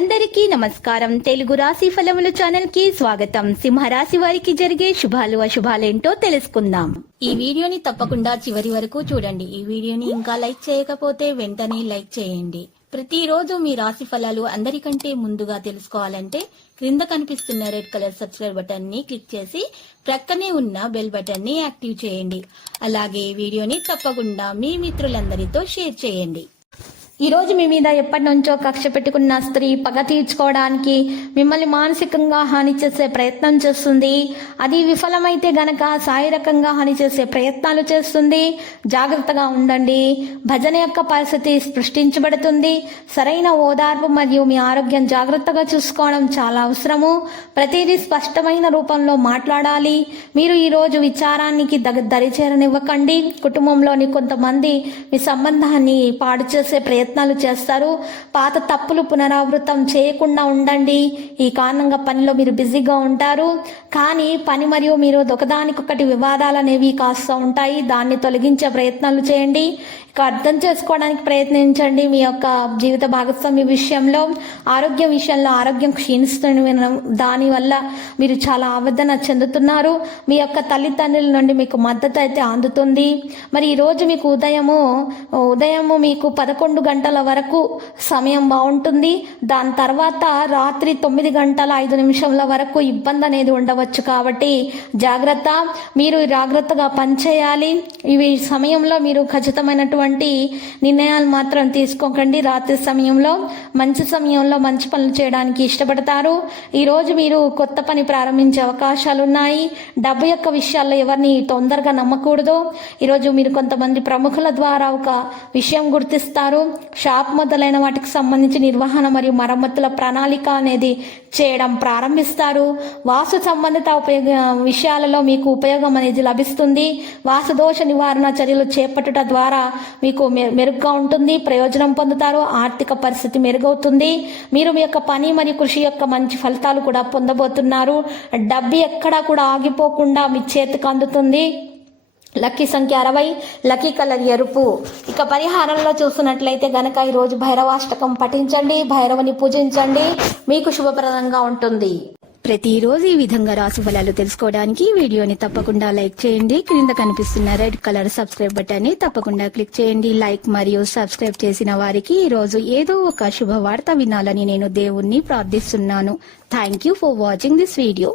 అందరికీ నమస్కారం. తెలుగు రాశి ఫలముల ఛానల్ కి స్వాగతం. సింహరాశి వారికి జరిగే శుభాలు అశుభాలేంటో తెలుసుకుందాం. ఈ వీడియోని తప్పకుండా చివరి వరకు చూడండి. ఈ వీడియోని ఇంకా లైక్ చేయకపోతే వెంటనే లైక్ చేయండి. ప్రతిరోజు మీ రాశి ఫలాలు అందరికంటే ముందుగా తెలుసుకోవాలంటే క్రింద కనిపిస్తున్న రెడ్ కలర్ సబ్స్క్రైబ్ బటన్ ని క్లిక్ చేసి ప్రక్కనే ఉన్న బెల్ బటన్ ని యాక్టివ్ చేయండి. అలాగే ఈ వీడియోని తప్పకుండా మీ మిత్రులందరితో షేర్ చేయండి. ఈ రోజు మీ మీద ఎప్పటి నుంచో కక్ష పెట్టుకున్న స్త్రీ పగ తీర్చుకోవడానికి మిమ్మల్ని మానసికంగా హాని చేసే ప్రయత్నం చేస్తుంది. అది విఫలమైతే గనక శారీరకంగా హాని చేసే ప్రయత్నాలు చేస్తుంది. జాగ్రత్తగా ఉండండి. భజన యొక్క పరిస్థితి సృష్టించబడుతుంది. సరైన ఓదార్పు మరియు మీ ఆరోగ్యం జాగ్రత్తగా చూసుకోవడం చాలా అవసరము. ప్రతిదీ స్పష్టమైన రూపంలో మాట్లాడాలి. మీరు ఈ రోజు విచారానికి దరిచేరనివ్వకండి. కుటుంబంలోని కొంతమంది మీ సంబంధాన్ని పాడు చేసే ప్రయత్నాలు చేస్తారు. పాత తప్పులు పునరావృతం చేయకుండా ఉండండి. ఈ కారణంగా పనిలో మీరు బిజీగా ఉంటారు. కానీ పని మరియు మీరు ఒకదానికొకటి వివాదాలు అనేవి కాస్త ఉంటాయి. దాన్ని తొలగించే ప్రయత్నాలు చేయండి. ఇక అర్థం చేసుకోవడానికి ప్రయత్నించండి. మీ యొక్క జీవిత భాగస్వామి విషయంలో ఆరోగ్యం క్షీణిస్తున్న దానివల్ల మీరు చాలా ఆవేదన చెందుతున్నారు. మీ యొక్క తల్లిదండ్రుల నుండి మీకు మద్దతు అయితే అందుతుంది. మరి ఈరోజు మీకు ఉదయము మీకు 11 గంటల వరకు సమయం బాగుంటుంది. దాని తర్వాత రాత్రి 9 గంటల 5 నిమిషాల వరకు ఇబ్బంది అనేది ఉండవచ్చు. కాబట్టి మీరు జాగ్రత్తగా పనిచేయాలి. ఇవి సమయంలో మీరు ఖచ్చితమైనటువంటి నిర్ణయాలు మాత్రం తీసుకోకండి. రాత్రి సమయంలో మంచి పనులు చేయడానికి ఇష్టపడతారు. ఈ రోజు మీరు కొత్త పని ప్రారంభించే అవకాశాలు ఉన్నాయి. డబ్బు యొక్క విషయాల్లో ఎవరిని తొందరగా నమ్మకూడదు. ఈరోజు మీరు కొంతమంది ప్రముఖుల ద్వారా ఒక విషయం గుర్తిస్తారు. షాప్ మొదలైన వాటికి సంబంధించి నిర్వహణ మరియు మరమ్మతుల ప్రణాళిక అనేది చేయడం ప్రారంభిస్తారు. వాస్తు సంబంధిత విషయాలలో మీకు ఉపయోగం అనేది లభిస్తుంది. వాస్తు దోష నివారణ చర్యలు చేపట్టుట ద్వారా మీకు మెరుగ్గా ఉంటుంది. ప్రయోజనం పొందుతారు. ఆర్థిక పరిస్థితి మెరుగవుతుంది. మీరు మీ యొక్క పని మరియు కృషి యొక్క మంచి ఫలితాలు కూడా పొందబోతున్నారు. డబ్బు ఎక్కడా కూడా ఆగిపోకుండా మీ చేతికి అందుతుంది. లక్కీ సంఖ్య 60, లక్కీ కలర్ ఎరుపు. ఇక పరిహారంలో చూస్తున్నట్లయితే గనక ఈరోజు భైరవాష్టకం పఠించండి. భైరవుని పూజించండి. మీకు శుభప్రదంగా ఉంటుంది. ప్రతిరోజు ఈ విధంగా రాశి ఫలాలు తెలుసుకోవడానికి వీడియోని తప్పకుండా లైక్ చేయండి. క్రింద కనిపిస్తున్న రెడ్ కలర్ సబ్స్క్రైబ్ బటన్ ని తప్పకుండా క్లిక్ చేయండి. లైక్ మరియు సబ్స్క్రైబ్ చేసిన వారికి ఈ రోజు ఏదో ఒక శుభవార్త వినాలని నేను దేవుణ్ణి ప్రార్థిస్తున్నాను. Thank you for watching this video.